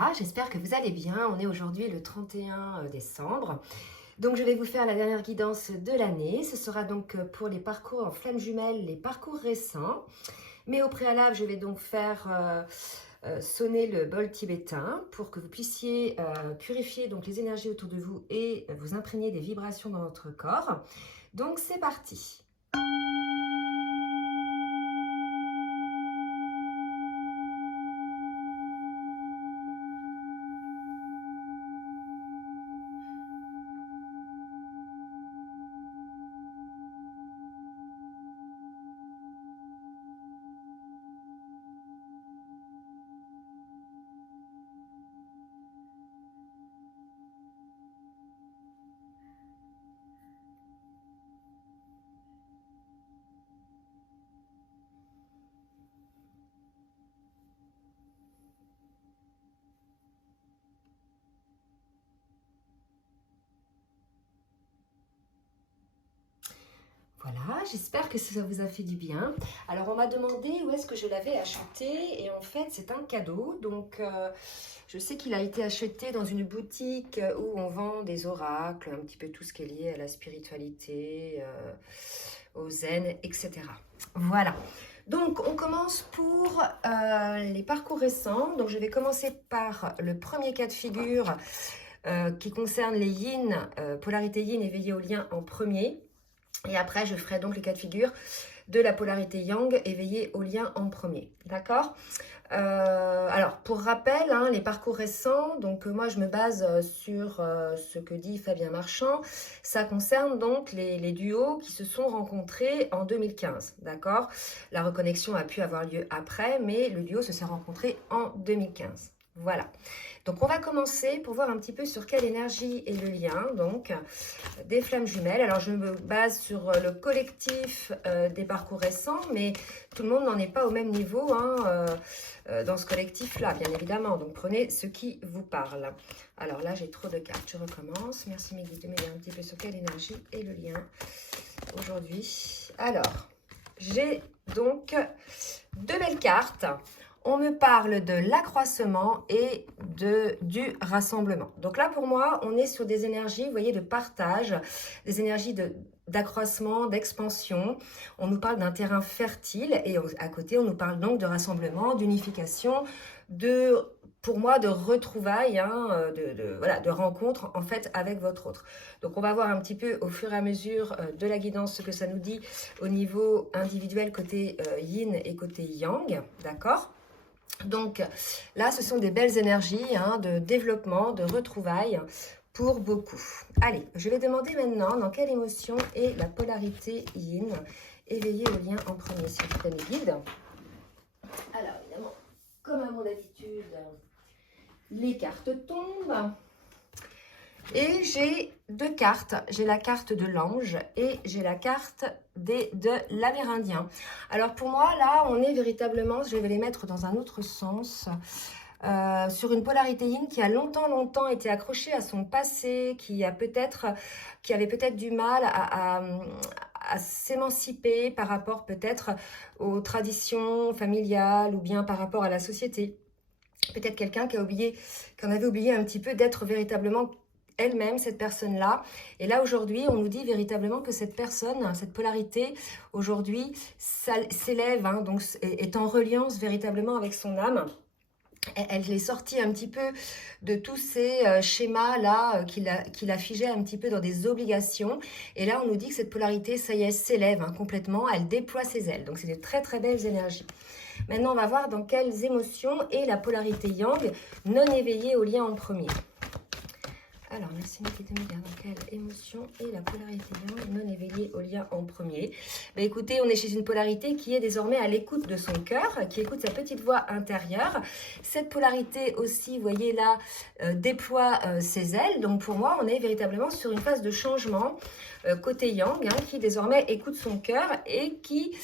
Voilà, j'espère que vous allez bien. On est aujourd'hui le 31 décembre. Donc je vais vous faire la dernière guidance de l'année. Ce sera donc pour les parcours en flammes jumelles, les parcours récents. Mais au préalable, je vais donc faire sonner le bol tibétain pour que vous puissiez purifier donc les énergies autour de vous et vous imprégner des vibrations dans votre corps. Donc c'est parti. Voilà, j'espère que ça vous a fait du bien. Alors, on m'a demandé où est-ce que je l'avais acheté et en fait, c'est un cadeau. Donc, je sais qu'il a été acheté dans une boutique où on vend des oracles, un petit peu tout ce qui est lié à la spiritualité, au zen, etc. Voilà. Donc, on commence pour les parcours récents. Donc, je vais commencer par le premier cas de figure qui concerne les yin, polarité yin éveillée au lien en premier. Et après, je ferai donc les cas de figure de la polarité yang éveillée au lien en premier. D'accord alors, pour rappel, hein, les parcours récents, donc moi je me base sur ce que dit Fabien Marchand. Ça concerne donc les duos qui se sont rencontrés en 2015. D'accord. La reconnexion a pu avoir lieu après, mais le duo se s'est rencontré en 2015. Voilà. Donc, on va commencer pour voir un petit peu sur quelle énergie est le lien, donc, des flammes jumelles. Alors, je me base sur le collectif des parcours récents, mais tout le monde n'en est pas au même niveau hein, dans ce collectif-là, bien évidemment. Donc, prenez ce qui vous parle. Alors là, j'ai trop de cartes. Je recommence. Merci mes guides de m'aider un petit peu sur quelle énergie est le lien aujourd'hui. Alors, j'ai donc deux belles cartes. On me parle de l'accroissement et du rassemblement. Donc là, pour moi, on est sur des énergies, vous voyez, de partage, des énergies d'accroissement, d'expansion. On nous parle d'un terrain fertile et à côté, on nous parle donc de rassemblement, d'unification, pour moi, de retrouvailles, hein, voilà, de rencontres en fait avec votre autre. Donc, on va voir un petit peu au fur et à mesure de la guidance ce que ça nous dit au niveau individuel côté yin et côté yang, d'accord ? Donc là, ce sont des belles énergies hein, de développement, de retrouvailles pour beaucoup. Allez, je vais demander maintenant dans quelle émotion est la polarité yin éveillée au lien en premier, s'il vous plaît, mes guides. Alors évidemment, comme à mon habitude, les cartes tombent. Et j'ai deux cartes. J'ai la carte de l'ange et j'ai la carte de l'amérindien. Alors pour moi, là, on est véritablement, je vais les mettre dans un autre sens, sur une polarité yin qui a longtemps été accrochée à son passé, qui avait peut-être du mal à s'émanciper par rapport peut-être aux traditions familiales ou bien par rapport à la société. Peut-être quelqu'un qui en avait oublié un petit peu d'être véritablement elle-même, cette personne-là. Et là, aujourd'hui, on nous dit véritablement que cette personne, cette polarité, aujourd'hui, s'élève, hein, donc est en reliance véritablement avec son âme. Elle est sortie un petit peu de tous ces schémas-là qui la figeaient un petit peu dans des obligations. Et là, on nous dit que cette polarité, ça y est, s'élève hein, complètement. Elle déploie ses ailes. Donc, c'est de très, très belles énergies. Maintenant, on va voir dans quelles émotions est la polarité yang non éveillée au lien en premier. Alors, merci Niki de me dire dans quelle émotion est la polarité yang non éveillée au lien en premier. Ben, écoutez, on est chez une polarité qui est désormais à l'écoute de son cœur, qui écoute sa petite voix intérieure. Cette polarité aussi, vous voyez là, déploie ses ailes. Donc pour moi, on est véritablement sur une phase de changement côté yang, hein, qui désormais écoute son cœur et qui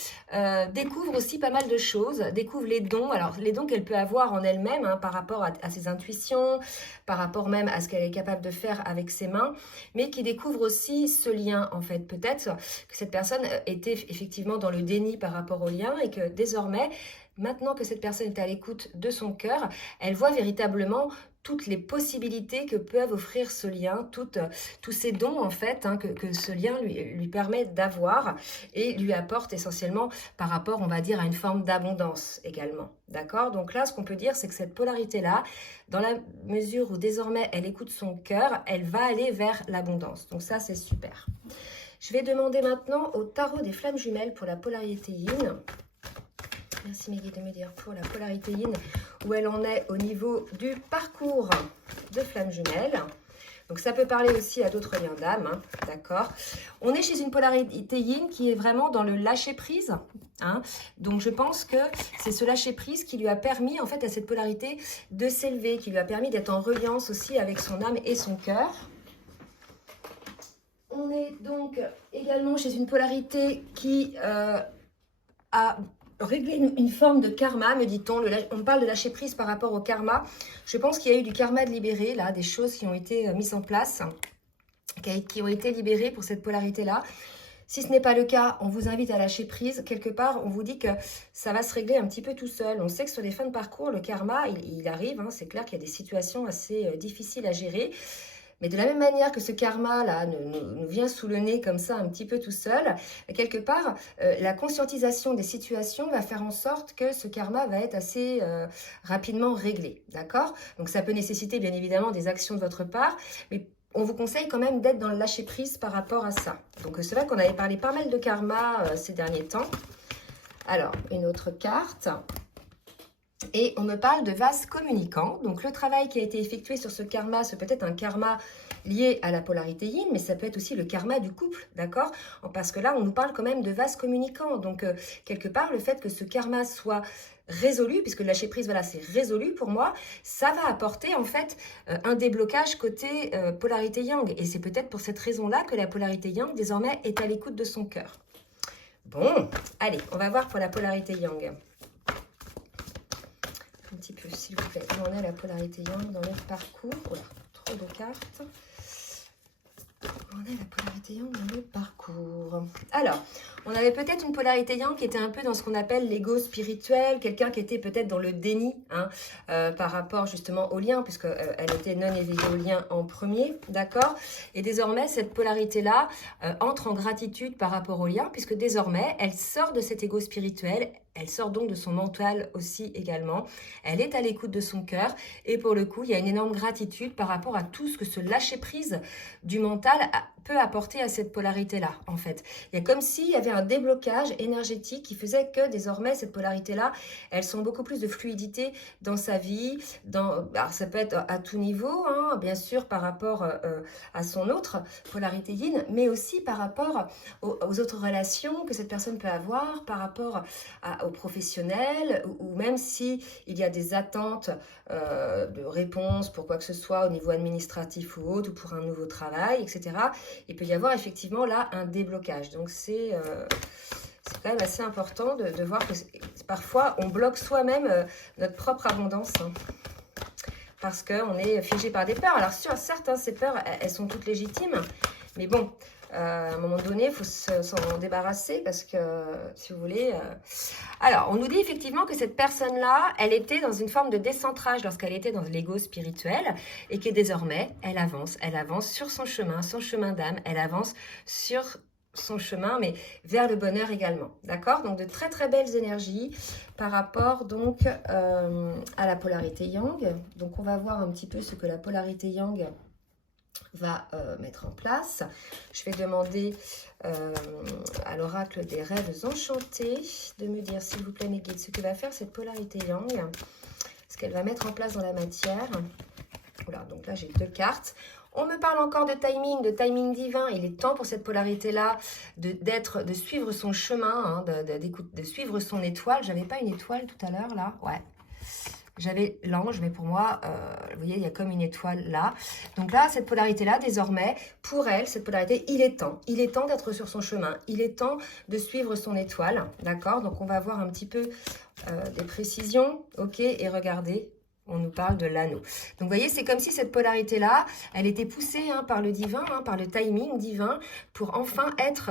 découvre aussi pas mal de choses, découvre les dons. Alors les dons qu'elle peut avoir en elle-même hein, par rapport à ses intuitions, par rapport même à ce qu'elle est capable de faire avec ses mains, mais qui découvre aussi ce lien en fait. Peut-être que cette personne était effectivement dans le déni par rapport au lien et que désormais, maintenant que cette personne est à l'écoute de son cœur, elle voit véritablement toutes les possibilités que peuvent offrir ce lien, tous ces dons en fait que ce lien lui permet d'avoir et lui apporte essentiellement par rapport, on va dire, à une forme d'abondance également. D'accord? Donc là, ce qu'on peut dire, c'est que cette polarité-là, dans la mesure où désormais elle écoute son cœur, elle va aller vers l'abondance. Donc ça, c'est super. Je vais demander maintenant au tarot des flammes jumelles pour la polarité yin. Merci mes guides de me dire pour la polarité yin, où elle en est au niveau du parcours de flammes jumelles. Donc ça peut parler aussi à d'autres liens d'âme, hein, d'accord. On est chez une polarité yin qui est vraiment dans le lâcher-prise. Hein. Donc je pense que c'est ce lâcher-prise qui lui a permis en fait à cette polarité de s'élever, qui lui a permis d'être en reliance aussi avec son âme et son cœur. On est donc également chez une polarité qui a régler une forme de karma, me dit-on. On parle de lâcher prise par rapport au karma. Je pense qu'il y a eu du karma de libérer, là, des choses qui ont été mises en place, qui ont été libérées pour cette polarité-là. Si ce n'est pas le cas, on vous invite à lâcher prise. Quelque part, on vous dit que ça va se régler un petit peu tout seul. On sait que sur les fins de parcours, le karma, il arrive. Hein, c'est clair qu'il y a des situations assez difficiles à gérer. Mais de la même manière que ce karma-là nous vient sous le nez comme ça un petit peu tout seul, quelque part, la conscientisation des situations va faire en sorte que ce karma va être assez rapidement réglé. D'accord? Donc ça peut nécessiter bien évidemment des actions de votre part, mais on vous conseille quand même d'être dans le lâcher-prise par rapport à ça. Donc c'est vrai qu'on avait parlé pas mal de karma ces derniers temps. Alors, une autre carte. Et on me parle de vase communicant. Donc le travail qui a été effectué sur ce karma, c'est peut-être un karma lié à la polarité yin, mais ça peut être aussi le karma du couple, d'accord? Parce que là, on nous parle quand même de vase communicant. Donc quelque part, le fait que ce karma soit résolu, puisque le lâcher prise, voilà, c'est résolu pour moi, ça va apporter en fait un déblocage côté polarité yang. Et c'est peut-être pour cette raison-là que la polarité yang, désormais, est à l'écoute de son cœur. Bon, allez, on va voir pour la polarité yang. Un petit peu, s'il vous plaît. Où en est la polarité yang dans leur parcours? Voilà, trop de cartes. Où en est la polarité yang dans le parcours? Alors, on avait peut-être une polarité yang qui était un peu dans ce qu'on appelle l'ego spirituel, quelqu'un qui était peut-être dans le déni hein, par rapport justement au lien, puisqu'elle était non éveillée au lien en premier, d'accord? Et désormais, cette polarité-là entre en gratitude par rapport au lien, puisque désormais, elle sort de cet ego spirituel. Elle sort donc de son mental aussi également. Elle est à l'écoute de son cœur. Et pour le coup, il y a une énorme gratitude par rapport à tout ce que ce lâcher-prise du mental peut apporter à cette polarité-là, en fait. Il y a comme s'il y avait un déblocage énergétique qui faisait que désormais, cette polarité-là, elle sent beaucoup plus de fluidité dans sa vie. Alors, ça peut être à tout niveau, hein, bien sûr, par rapport à son autre polarité yin, mais aussi par rapport aux autres relations que cette personne peut avoir, par rapport aux professionnels, ou même si il y a des attentes de réponse pour quoi que ce soit au niveau administratif ou autre, ou pour un nouveau travail, etc. Il peut y avoir effectivement là un déblocage. Donc c'est quand même assez important de voir que parfois on bloque soi-même notre propre abondance. Hein, parce qu'on est figé par des peurs. Alors certes, hein, ces peurs, elles sont toutes légitimes, mais bon, à un moment donné, il faut s'en débarrasser parce que, si vous voulez... Alors, on nous dit effectivement que cette personne-là, elle était dans une forme de décentrage lorsqu'elle était dans l'ego spirituel et que désormais, elle avance sur son chemin d'âme, elle avance sur son chemin, mais vers le bonheur également, d'accord? Donc, de très très belles énergies par rapport donc à la polarité yang. Donc, on va voir un petit peu ce que la polarité yang va mettre en place. Je vais demander à l'oracle des rêves enchantés de me dire, s'il vous plaît, mes guides, ce que va faire cette polarité yang, ce qu'elle va mettre en place dans la matière. Voilà, donc là, j'ai 2 cartes. On me parle encore de timing divin. Il est temps pour cette polarité-là de suivre son chemin, hein, de suivre son étoile. J'avais pas une étoile tout à l'heure, là? Ouais. J'avais l'ange, mais pour moi, vous voyez, il y a comme une étoile là. Donc là, cette polarité-là, désormais, pour elle, cette polarité, il est temps. Il est temps d'être sur son chemin. Il est temps de suivre son étoile, d'accord? Donc, on va voir un petit peu des précisions, ok? Et regardez, On nous parle de l'anneau. Donc, vous voyez, c'est comme si cette polarité-là, elle était poussée par le divin, par le timing divin, pour enfin être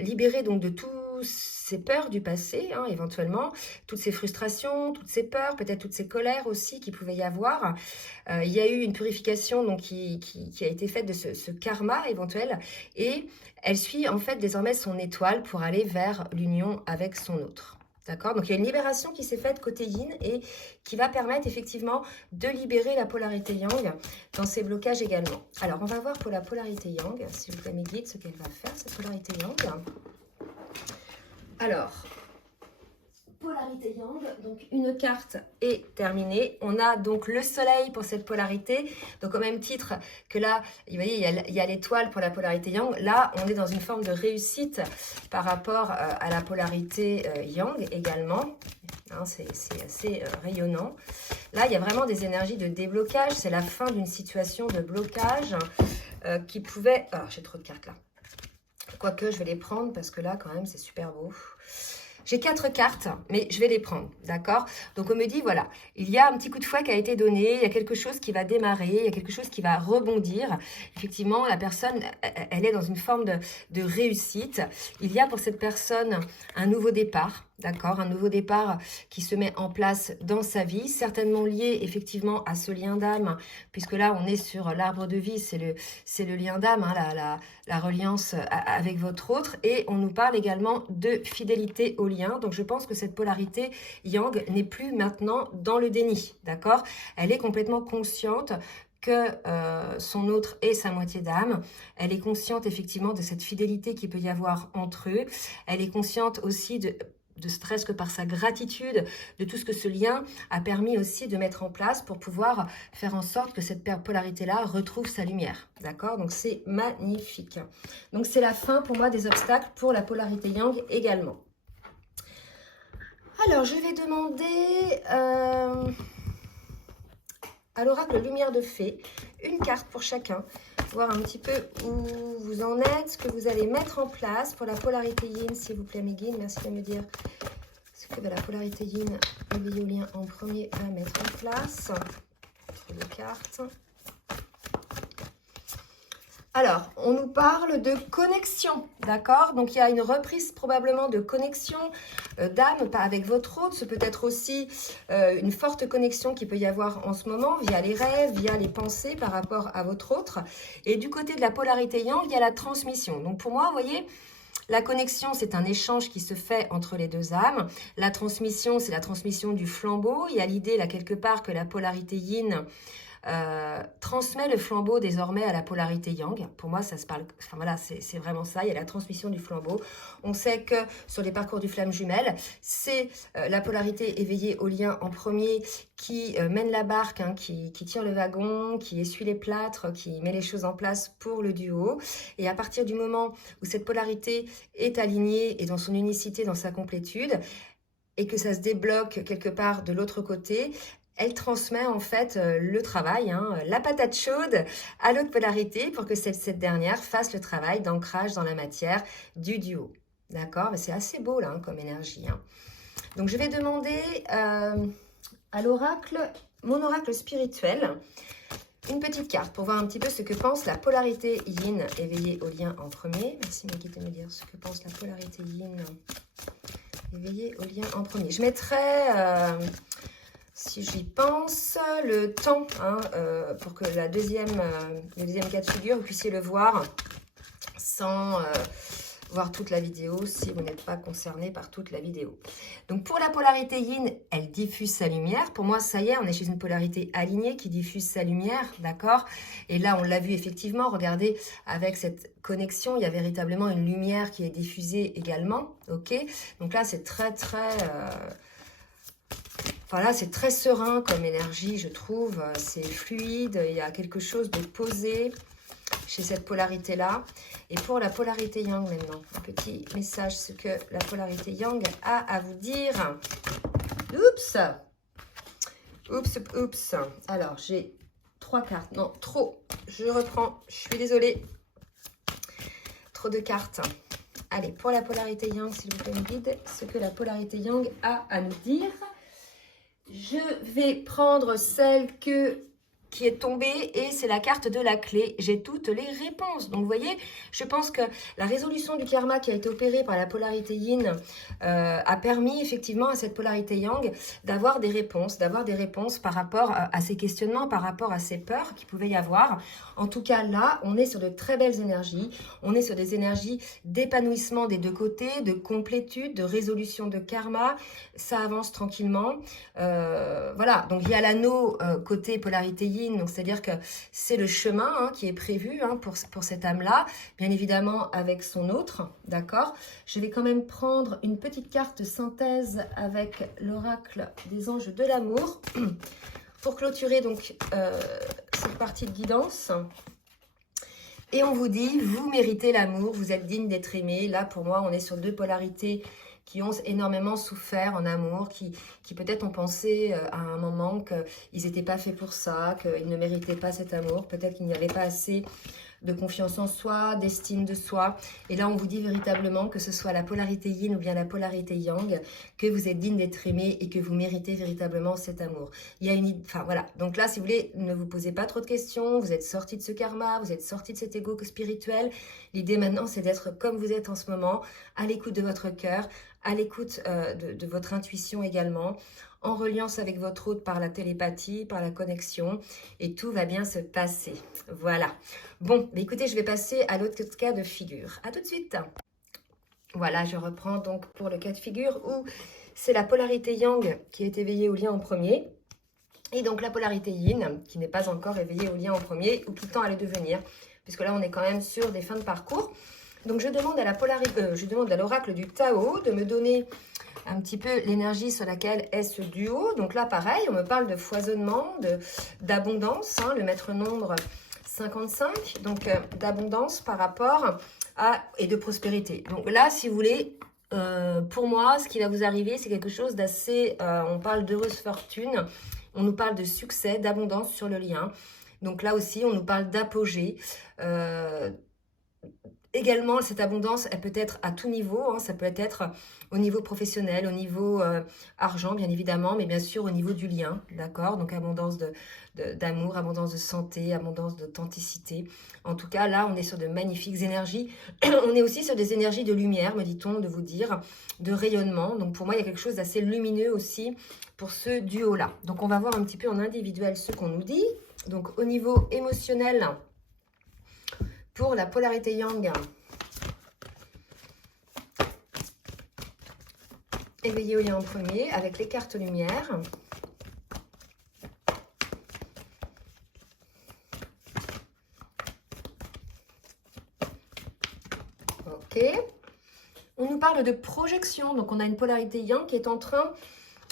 libérée donc, de toutes ces peurs du passé, éventuellement, toutes ces frustrations, toutes ces peurs, peut-être toutes ces colères aussi qu'il pouvait y avoir. Il y a eu une purification donc, qui a été faite de ce karma éventuel, et elle suit en fait désormais son étoile pour aller vers l'union avec son autre. D'accord? Donc, il y a une libération qui s'est faite côté yin et qui va permettre effectivement de libérer la polarité yang dans ses blocages également. Alors, on va voir pour la polarité yang, s'il vous plaît mes guides, ce qu'elle va faire, cette polarité yang. Alors, polarité yang, donc une carte est terminée. On a donc le soleil pour cette polarité. Donc au même titre que là, vous voyez, il y a l'étoile pour la polarité yang. Là, on est dans une forme de réussite par rapport à la polarité yang également. Hein, c'est assez rayonnant. Là, il y a vraiment des énergies de déblocage. C'est la fin d'une situation de blocage qui pouvait... Ah, j'ai trop de cartes là. Quoique, je vais les prendre parce que là, quand même, c'est super beau. J'ai 4 cartes, mais je vais les prendre, d'accord? Donc, on me dit, voilà, il y a un petit coup de fouet qui a été donné, il y a quelque chose qui va démarrer, il y a quelque chose qui va rebondir. Effectivement, la personne, elle est dans une forme de réussite. Il y a pour cette personne un nouveau départ, d'accord? Un nouveau départ qui se met en place dans sa vie, certainement lié effectivement à ce lien d'âme, puisque là, on est sur l'arbre de vie, c'est le lien d'âme, hein, la reliance avec votre autre, et on nous parle également de fidélité au lien. Donc, je pense que cette polarité yang n'est plus maintenant dans le déni, d'accord? Elle est complètement consciente que son autre est sa moitié d'âme. Elle est consciente effectivement de cette fidélité qu'il peut y avoir entre eux. Elle est consciente aussi de stress que par sa gratitude, de tout ce que ce lien a permis aussi de mettre en place pour pouvoir faire en sorte que cette polarité-là retrouve sa lumière. D'accord? Donc, c'est magnifique. Donc, c'est la fin pour moi des obstacles pour la polarité yang également. Alors, je vais demander à l'oracle Lumière de Fée une carte pour chacun, voir un petit peu où vous en êtes, ce que vous allez mettre en place pour la polarité yin, s'il vous plaît mes guides. Merci de me dire ce que la polarité yin éveillée au lien en premier va mettre en place. Trois cartes. Alors, on nous parle de connexion, d'accord? Donc, il y a une reprise probablement de connexion d'âme avec votre autre. Ce peut être aussi une forte connexion qu'il peut y avoir en ce moment via les rêves, via les pensées par rapport à votre autre. Et du côté de la polarité yang, il y a la transmission. Donc, pour moi, vous voyez, la connexion, c'est un échange qui se fait entre les deux âmes. La transmission, c'est la transmission du flambeau. Il y a l'idée, là, quelque part, que la polarité yin... transmet le flambeau désormais à la polarité yang. Pour moi, ça se parle, enfin voilà, c'est vraiment ça. Il y a la transmission du flambeau. On sait que sur les parcours du flamme jumelle, c'est la polarité éveillée au lien en premier qui mène la barque, hein, qui tire le wagon, qui essuie les plâtres, qui met les choses en place pour le duo. Et à partir du moment où cette polarité est alignée et dans son unicité, dans sa complétude, et que ça se débloque quelque part de l'autre côté, elle transmet en fait le travail, hein, la patate chaude à l'autre polarité pour que cette dernière fasse le travail d'ancrage dans la matière du duo. D'accord? C'est assez beau là, hein, comme énergie. Hein. Donc je vais demander à l'oracle, mon oracle spirituel, une petite carte pour voir un petit peu ce que pense la polarité yin éveillée au lien en premier. Merci mes guides de me dire ce que pense la polarité yin éveillée au lien en premier. Je mettrai... si j'y pense, le temps, hein, pour que le deuxième cas de figure, vous puissiez le voir sans voir toute la vidéo si vous n'êtes pas concerné par toute la vidéo. Donc pour la polarité yin, elle diffuse sa lumière. Pour moi, ça y est, on est chez une polarité alignée qui diffuse sa lumière, d'accord? Et là, on l'a vu effectivement, regardez, avec cette connexion, il y a véritablement une lumière qui est diffusée également, ok? Donc là, c'est très... Voilà, c'est très serein comme énergie, je trouve. C'est fluide, il y a quelque chose de posé chez cette polarité-là. Et pour la polarité yang maintenant, un petit message, ce que la polarité yang a à vous dire. Oups! Oups, oups. Alors, j'ai 3 cartes. Non, trop. Je reprends. Je suis désolée. Trop de cartes. Allez, pour la polarité yang, s'il vous plaît, me guide, ce que la polarité yang a à nous dire. Je vais prendre celle qui est tombée et c'est la carte de la clé. J'ai toutes les réponses. Donc, vous voyez, je pense que la résolution du karma qui a été opérée par la polarité yin a permis effectivement à cette polarité yang d'avoir des réponses par rapport à ces questionnements, par rapport à ces peurs qu'il pouvait y avoir. En tout cas, là, on est sur de très belles énergies. On est sur des énergies d'épanouissement des deux côtés, de complétude, de résolution de karma. Ça avance tranquillement. Voilà, donc il y a l'anneau côté polarité yin, donc c'est-à-dire que c'est le chemin qui est prévu pour cette âme-là, bien évidemment avec son autre, d'accord. Je vais quand même prendre une petite carte synthèse avec l'oracle des anges de l'amour pour clôturer donc cette partie de guidance. Et on vous dit, vous méritez l'amour, vous êtes digne d'être aimé. Là, pour moi, on est sur deux polarités qui ont énormément souffert en amour, qui peut-être ont pensé à un moment qu'ils n'étaient pas faits pour ça, qu'ils ne méritaient pas cet amour, peut-être qu'il n'y avait pas assez de confiance en soi, d'estime de soi. Et là, on vous dit véritablement que ce soit la polarité yin ou bien la polarité yang, que vous êtes digne d'être aimé et que vous méritez véritablement cet amour. Il y a une... Enfin, voilà. Donc là, si vous voulez, ne vous posez pas trop de questions. Vous êtes sorti de ce karma, vous êtes sorti de cet ego spirituel. L'idée maintenant, c'est d'être comme vous êtes en ce moment, à l'écoute de votre cœur, à l'écoute de votre intuition également, en reliance avec votre hôte par la télépathie, par la connexion, et tout va bien se passer. Voilà. Bon, mais écoutez, je vais passer à l'autre cas de figure. À tout de suite. Voilà, je reprends donc pour le cas de figure où c'est la polarité yang qui est éveillée au lien en premier, et donc la polarité yin qui n'est pas encore éveillée au lien en premier ou qui tend à le devenir, puisque là on est quand même sur des fins de parcours. Donc je demande à l'oracle du Tao de me donner un petit peu l'énergie sur laquelle est ce duo. Donc là pareil, on me parle de foisonnement, d'abondance, le maître nombre 55, donc d'abondance par rapport à et de prospérité. Donc là, si vous voulez, pour moi, ce qui va vous arriver, c'est quelque chose d'assez, on parle d'heureuse fortune, on nous parle de succès, d'abondance sur le lien. Donc là aussi, on nous parle d'apogée. Également, cette abondance, elle peut être à tout niveau, ça peut être au niveau professionnel, au niveau argent, bien évidemment, mais bien sûr au niveau du lien, d'accord. Donc, abondance d'amour, abondance de santé, abondance d'authenticité. En tout cas, là, on est sur de magnifiques énergies. On est aussi sur des énergies de lumière, me dit-on, de vous dire, de rayonnement. Donc, pour moi, il y a quelque chose d'assez lumineux aussi pour ce duo-là. Donc, on va voir un petit peu en individuel ce qu'on nous dit. Donc, au niveau émotionnel, pour la polarité yang, éveillé au lien en premier avec les cartes lumière. Ok. On nous parle de projection. Donc, on a une polarité yang qui est en train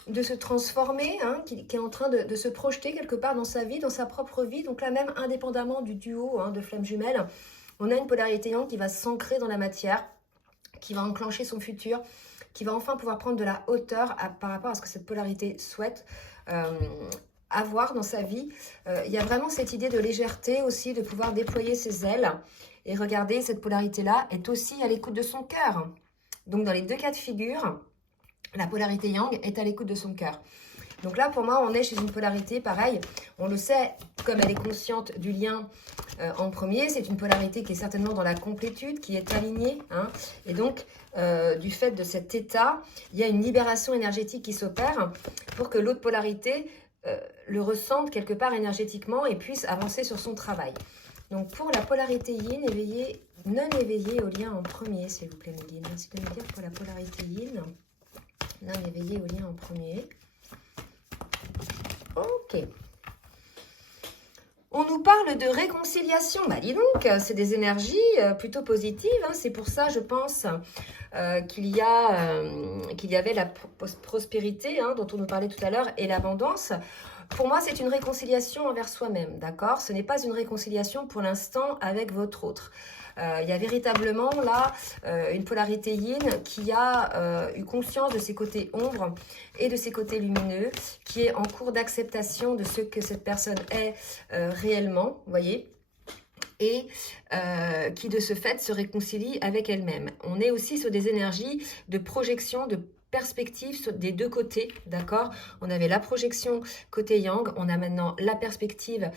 de se transformer, qui est en train de se projeter quelque part dans sa vie, dans sa propre vie. Donc là, même indépendamment du duo de flammes jumelles, on a une polarité yang qui va s'ancrer dans la matière, qui va enclencher son futur, qui va enfin pouvoir prendre de la hauteur par rapport à ce que cette polarité souhaite avoir dans sa vie. Il y a vraiment cette idée de légèreté aussi, de pouvoir déployer ses ailes. Et regardez, cette polarité-là est aussi à l'écoute de son cœur. Donc dans les deux cas de figure, la polarité yang est à l'écoute de son cœur. Donc là, pour moi, on est chez une polarité, pareil, on le sait, comme elle est consciente du lien en premier, c'est une polarité qui est certainement dans la complétude, qui est alignée. Et donc, du fait de cet état, il y a une libération énergétique qui s'opère pour que l'autre polarité le ressente quelque part énergétiquement et puisse avancer sur son travail. Donc, pour la polarité yin, éveillée, non éveillée au lien en premier, s'il vous plaît, mes guides. Merci de me dire pour la polarité yin, non éveillée au lien en premier. Ok. On nous parle de réconciliation. Bah dis donc, c'est des énergies plutôt positives. C'est pour ça, je pense, qu'il y avait la prospérité dont on nous parlait tout à l'heure et l'abondance. Pour moi, c'est une réconciliation envers soi-même, d'accord? Ce n'est pas une réconciliation pour l'instant avec votre autre. Il y a véritablement là une polarité yin qui a eu conscience de ses côtés ombres et de ses côtés lumineux, qui est en cours d'acceptation de ce que cette personne est réellement, vous voyez, et qui de ce fait se réconcilie avec elle-même. On est aussi sur des énergies de projection, de perspective des deux côtés, d'accord? On avait la projection côté yang, on a maintenant la perspective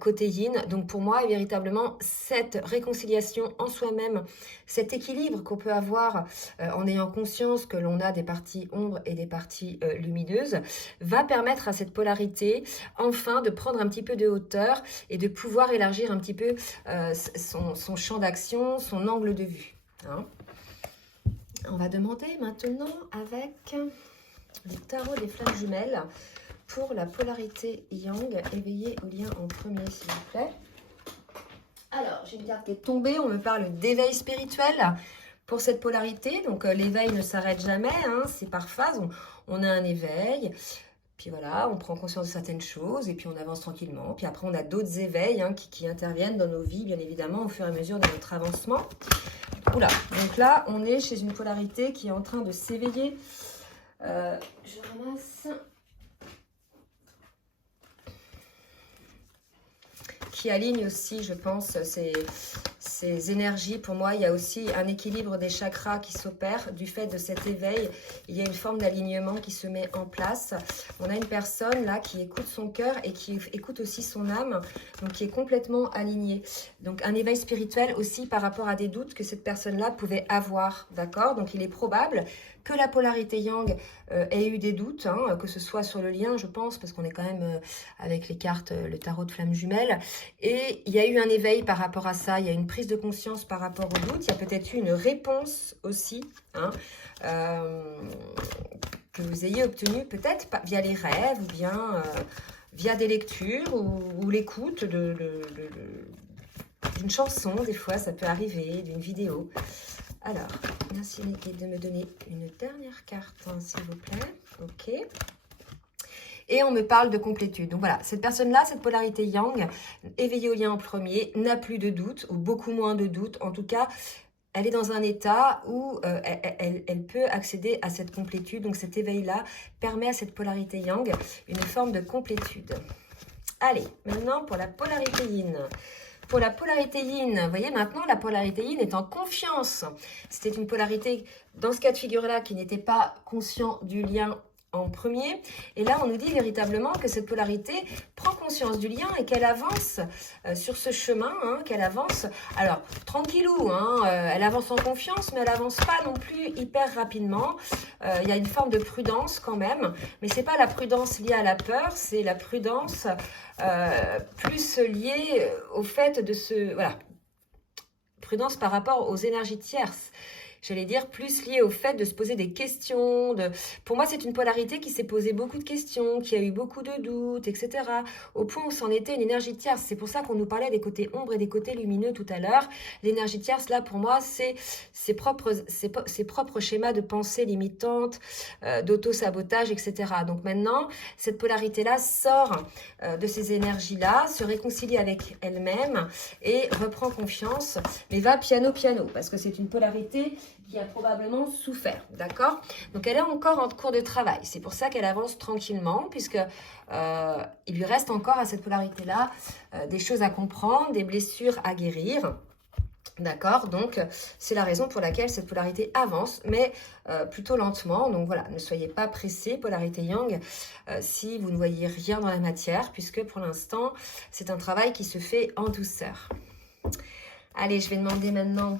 côté yin. Donc pour moi, véritablement, cette réconciliation en soi-même, cet équilibre qu'on peut avoir en ayant conscience que l'on a des parties ombres et des parties lumineuses, va permettre à cette polarité, enfin, de prendre un petit peu de hauteur et de pouvoir élargir un petit peu son champ d'action, son angle de vue. Hein. On va demander maintenant avec le tarot des flammes jumelles pour la polarité yang, éveillée au lien en premier, s'il vous plaît. Alors, j'ai une carte qui est tombée, on me parle d'éveil spirituel pour cette polarité. Donc, l'éveil ne s'arrête jamais, hein, c'est par phase, on a un éveil. Puis voilà, on prend conscience de certaines choses et puis on avance tranquillement. Puis après, on a d'autres éveils hein, qui interviennent dans nos vies, bien évidemment, au fur et à mesure de notre avancement. Oula, donc là, on est chez une polarité qui est en train de s'éveiller. Je ramasse. Qui aligne aussi, je pense, ces énergies. Pour moi, il y a aussi un équilibre des chakras qui s'opère du fait de cet éveil. Il y a une forme d'alignement qui se met en place. On a une personne là qui écoute son cœur et qui écoute aussi son âme, donc qui est complètement alignée. Donc un éveil spirituel aussi par rapport à des doutes que cette personne-là pouvait avoir, d'accord? Donc il est probable que la polarité yang ait eu des doutes, hein, que ce soit sur le lien, je pense, parce qu'on est quand même avec les cartes, le tarot de flammes jumelles. Et il y a eu un éveil par rapport à ça, il y a une prise de conscience par rapport aux doutes, il y a peut-être eu une réponse aussi, hein, que vous ayez obtenue peut-être via les rêves ou bien via des lectures ou l'écoute d'une chanson, des fois ça peut arriver, d'une vidéo. Alors, merci les guides de me donner une dernière carte, hein, s'il vous plaît. Ok. Et on me parle de complétude. Donc voilà, cette personne-là, cette polarité yang, éveillée au lien en premier, n'a plus de doute, ou beaucoup moins de doute. En tout cas, elle est dans un état où elle peut accéder à cette complétude. Donc cet éveil-là permet à cette polarité yang une forme de complétude. Allez, maintenant pour la polarité yin. Pour la polarité yin, vous voyez maintenant la polarité yin est en confiance. C'était une polarité dans ce cas de figure-là qui n'était pas conscient du lien en premier. Et là, on nous dit véritablement que cette polarité prend conscience du lien et qu'elle avance sur ce chemin, hein, qu'elle avance, alors, tranquillou, hein, elle avance en confiance, mais elle avance pas non plus hyper rapidement. Il y a une forme de prudence quand même, mais c'est pas la prudence liée à la peur, c'est la prudence plus liée au fait de se... Voilà, prudence par rapport aux énergies tierces. J'allais dire plus lié au fait de se poser des questions. Pour moi, c'est une polarité qui s'est posé beaucoup de questions, qui a eu beaucoup de doutes, etc. Au point où c'en était une énergie tierce. C'est pour ça qu'on nous parlait des côtés ombres et des côtés lumineux tout à l'heure. L'énergie tierce, là, pour moi, c'est ses propres schémas de pensée limitantes, d'auto-sabotage, etc. Donc maintenant, cette polarité-là sort de ces énergies-là, se réconcilie avec elle-même et reprend confiance, mais va piano-piano, parce que c'est une polarité qui a probablement souffert, d'accord? Donc elle est encore en cours de travail, c'est pour ça qu'elle avance tranquillement, puisque il lui reste encore à cette polarité-là des choses à comprendre, des blessures à guérir. D'accord, donc c'est la raison pour laquelle cette polarité avance, mais plutôt lentement. Donc voilà, ne soyez pas pressés, polarité yang, si vous ne voyez rien dans la matière, puisque pour l'instant, c'est un travail qui se fait en douceur. Allez, je vais demander maintenant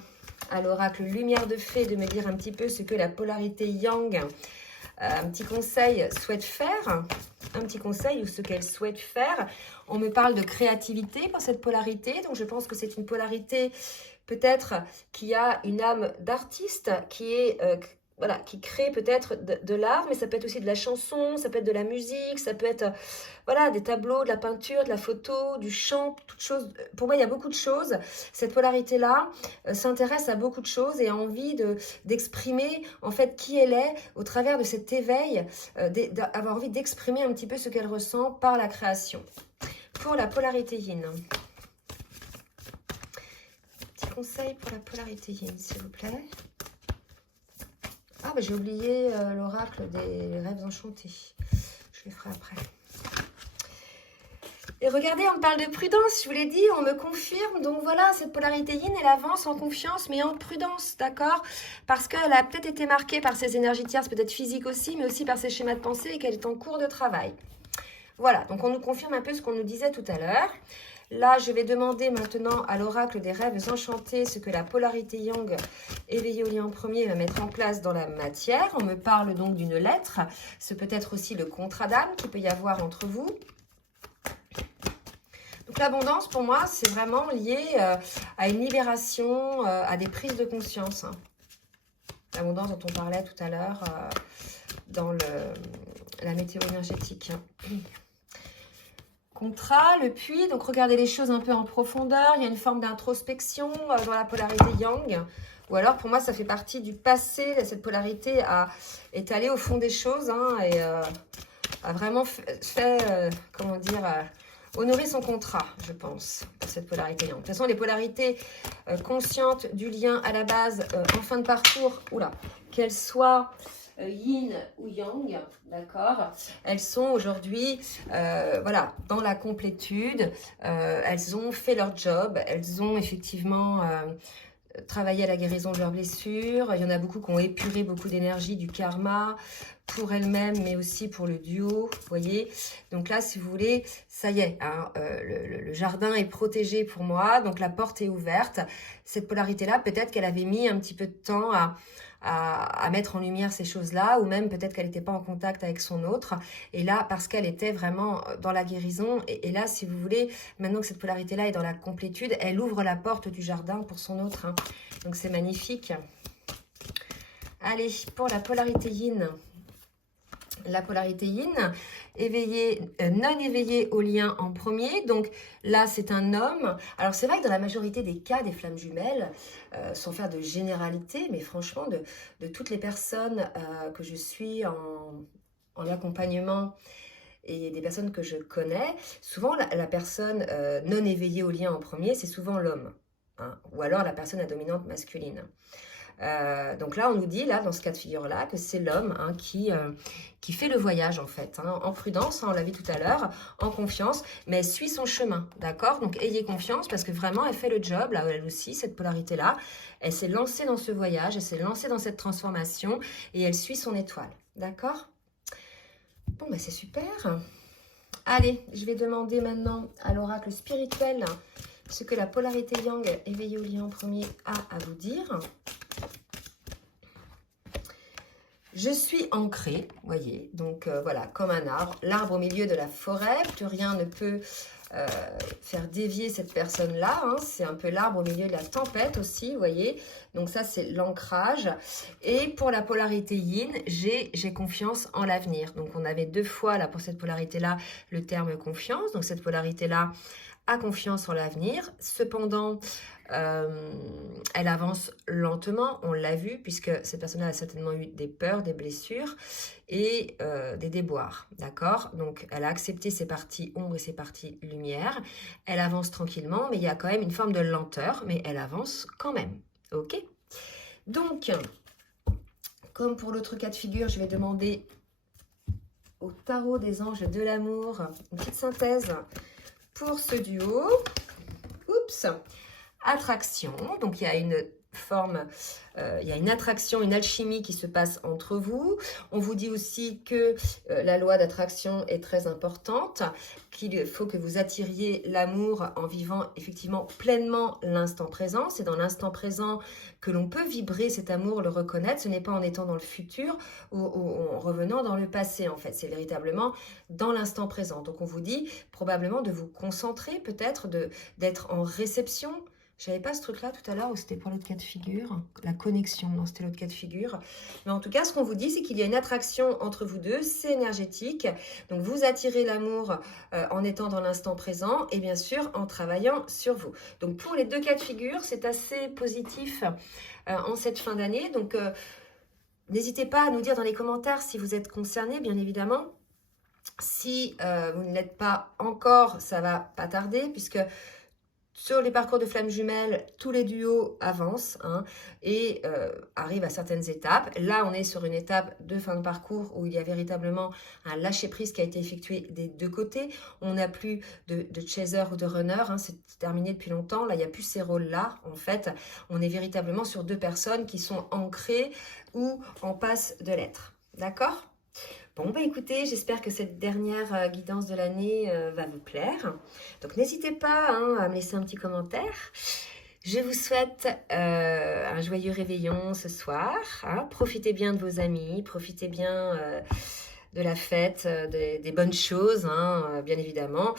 à l'oracle Lumière de Fée de me dire un petit peu ce que la polarité yang, un petit conseil, souhaite faire. Un petit conseil ou ce qu'elle souhaite faire. On me parle de créativité pour cette polarité, donc je pense que c'est une polarité peut-être qui a une âme d'artiste, qui est... voilà, qui crée peut-être de l'art, mais ça peut être aussi de la chanson, ça peut être de la musique, ça peut être voilà, des tableaux, de la peinture, de la photo, du chant, toutes choses. Pour moi, il y a beaucoup de choses. Cette polarité-là s'intéresse à beaucoup de choses et a envie d'exprimer en fait qui elle est au travers de cet éveil, d'avoir envie d'exprimer un petit peu ce qu'elle ressent par la création. Pour la polarité yin. Petit conseil pour la polarité yin, s'il vous plaît. Ah, bah, j'ai oublié l'oracle des rêves enchantés. Je le ferai après. Et regardez, on me parle de prudence, je vous l'ai dit, on me confirme. Donc voilà, cette polarité yin, elle avance en confiance, mais en prudence, d'accord? Parce qu'elle a peut-être été marquée par ses énergies tierces, peut-être physiques aussi, mais aussi par ses schémas de pensée et qu'elle est en cours de travail. Voilà, donc on nous confirme un peu ce qu'on nous disait tout à l'heure. Là, je vais demander maintenant à l'oracle des rêves enchantés ce que la polarité yang éveillée au lien premier va mettre en place dans la matière. On me parle donc d'une lettre. Ce peut être aussi le contrat d'âme qu'il peut y avoir entre vous. Donc l'abondance, pour moi, c'est vraiment lié à une libération, à des prises de conscience. Hein. L'abondance dont on parlait tout à l'heure dans la météo énergétique. Contrat, le puits, donc regardez les choses un peu en profondeur. Il y a une forme d'introspection dans la polarité yang. Ou alors, pour moi, ça fait partie du passé. Cette polarité est allée au fond des choses hein, et a vraiment fait comment dire... honorer son contrat, je pense, pour cette polarité yang. De toute façon, les polarités conscientes du lien à la base, en fin de parcours, qu'elles soient yin ou yang, d'accord, elles sont aujourd'hui, voilà, dans la complétude. Elles ont fait leur job, elles ont effectivement travaillé à la guérison de leurs blessures. Il y en a beaucoup qui ont épuré beaucoup d'énergie, du karma, pour elles-mêmes, mais aussi pour le duo, vous voyez. Donc là, si vous voulez, ça y est, hein, le jardin est protégé pour moi, donc la porte est ouverte. Cette polarité-là, peut-être qu'elle avait mis un petit peu de temps à mettre en lumière ces choses-là, ou même peut-être qu'elle n'était pas en contact avec son autre. Et là, parce qu'elle était vraiment dans la guérison, et là, si vous voulez, maintenant que cette polarité-là est dans la complétude, elle ouvre la porte du jardin pour son autre. Hein. Donc c'est magnifique. Allez, pour la polarité yin. La polarité yin, éveillé, non éveillé au lien en premier. Donc là, c'est un homme. Alors, c'est vrai que dans la majorité des cas des flammes jumelles, sans faire de généralité, mais franchement, de toutes les personnes que je suis en accompagnement et des personnes que je connais, souvent, la personne non éveillée au lien en premier, c'est souvent l'homme. Hein, ou alors la personne à dominante masculine. Donc là, on nous dit, là, dans ce cas de figure-là, que c'est l'homme hein, qui fait le voyage, en fait, hein, en prudence, hein, on l'a vu tout à l'heure, en confiance, mais elle suit son chemin, d'accord? Donc, ayez confiance, parce que vraiment, elle fait le job, là, elle aussi, cette polarité-là, elle s'est lancée dans ce voyage, elle s'est lancée dans cette transformation, et elle suit son étoile, d'accord? Bon, ben, c'est super. Allez, je vais demander maintenant à l'oracle spirituel ce que la polarité yang éveillée au lien en premier a à vous dire. Je suis ancrée, voyez, donc voilà, comme un arbre, l'arbre au milieu de la forêt, plus rien ne peut faire dévier cette personne-là, hein, c'est un peu l'arbre au milieu de la tempête aussi, voyez, donc ça c'est l'ancrage. Et pour la polarité yin, j'ai confiance en l'avenir, donc on avait deux fois là pour cette polarité-là le terme confiance, donc cette polarité-là a confiance en l'avenir, cependant elle avance lentement, on l'a vu, puisque cette personne-là a certainement eu des peurs, des blessures et des déboires, d'accord? Donc, elle a accepté ses parties ombre et ses parties lumière. Elle avance tranquillement, mais il y a quand même une forme de lenteur, mais elle avance quand même, ok? Donc, comme pour l'autre cas de figure, je vais demander au tarot des anges de l'amour une petite synthèse pour ce duo. Oups! Attraction, donc il y a une forme, il y a une attraction, une alchimie qui se passe entre vous. On vous dit aussi que la loi d'attraction est très importante, qu'il faut que vous attiriez l'amour en vivant effectivement pleinement l'instant présent. C'est dans l'instant présent que l'on peut vibrer cet amour, le reconnaître. Ce n'est pas en étant dans le futur ou en revenant dans le passé en fait. C'est véritablement dans l'instant présent. Donc on vous dit probablement de vous concentrer, peut-être d'être en réception. Je n'avais pas ce truc-là tout à l'heure ou c'était pour l'autre cas de figure. La connexion, non, c'était l'autre cas de figure. Mais en tout cas, ce qu'on vous dit, c'est qu'il y a une attraction entre vous deux, c'est énergétique. Donc, vous attirez l'amour en étant dans l'instant présent et bien sûr en travaillant sur vous. Donc, pour les deux cas de figure, c'est assez positif en cette fin d'année. Donc, n'hésitez pas à nous dire dans les commentaires si vous êtes concernés, bien évidemment. Si vous ne l'êtes pas encore, ça va pas tarder puisque Sur les parcours de flammes jumelles, tous les duos avancent hein, et arrivent à certaines étapes. Là, on est sur une étape de fin de parcours où il y a véritablement un lâcher-prise qui a été effectué des deux côtés. On n'a plus de chaser ou de runner, hein, c'est terminé depuis longtemps. Là, il n'y a plus ces rôles-là. En fait, on est véritablement sur deux personnes qui sont ancrées ou en passe de l'être. D'accord ? Bon, bah écoutez, j'espère que cette dernière guidance de l'année va vous plaire. Donc, n'hésitez pas hein, à me laisser un petit commentaire. Je vous souhaite un joyeux réveillon ce soir. Hein. Profitez bien de vos amis, profitez bien de la fête, des bonnes choses, hein, bien évidemment.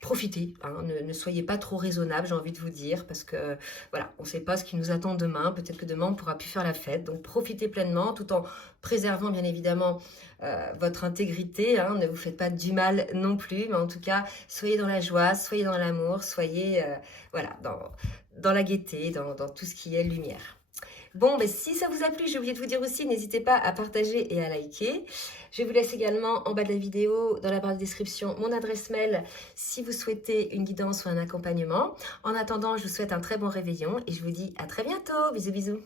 Profitez, hein, ne soyez pas trop raisonnable, j'ai envie de vous dire, parce que voilà, on ne sait pas ce qui nous attend demain. Peut-être que demain, on ne pourra plus faire la fête. Donc, profitez pleinement, tout en préservant, bien évidemment, votre intégrité. Hein, ne vous faites pas du mal non plus, mais en tout cas, soyez dans la joie, soyez dans l'amour, soyez voilà, dans la gaieté, dans tout ce qui est lumière. Bon, ben, si ça vous a plu, j'ai oublié de vous dire aussi, n'hésitez pas à partager et à liker. Je vous laisse également en bas de la vidéo, dans la barre de description, mon adresse mail si vous souhaitez une guidance ou un accompagnement. En attendant, je vous souhaite un très bon réveillon et je vous dis à très bientôt. Bisous, bisous.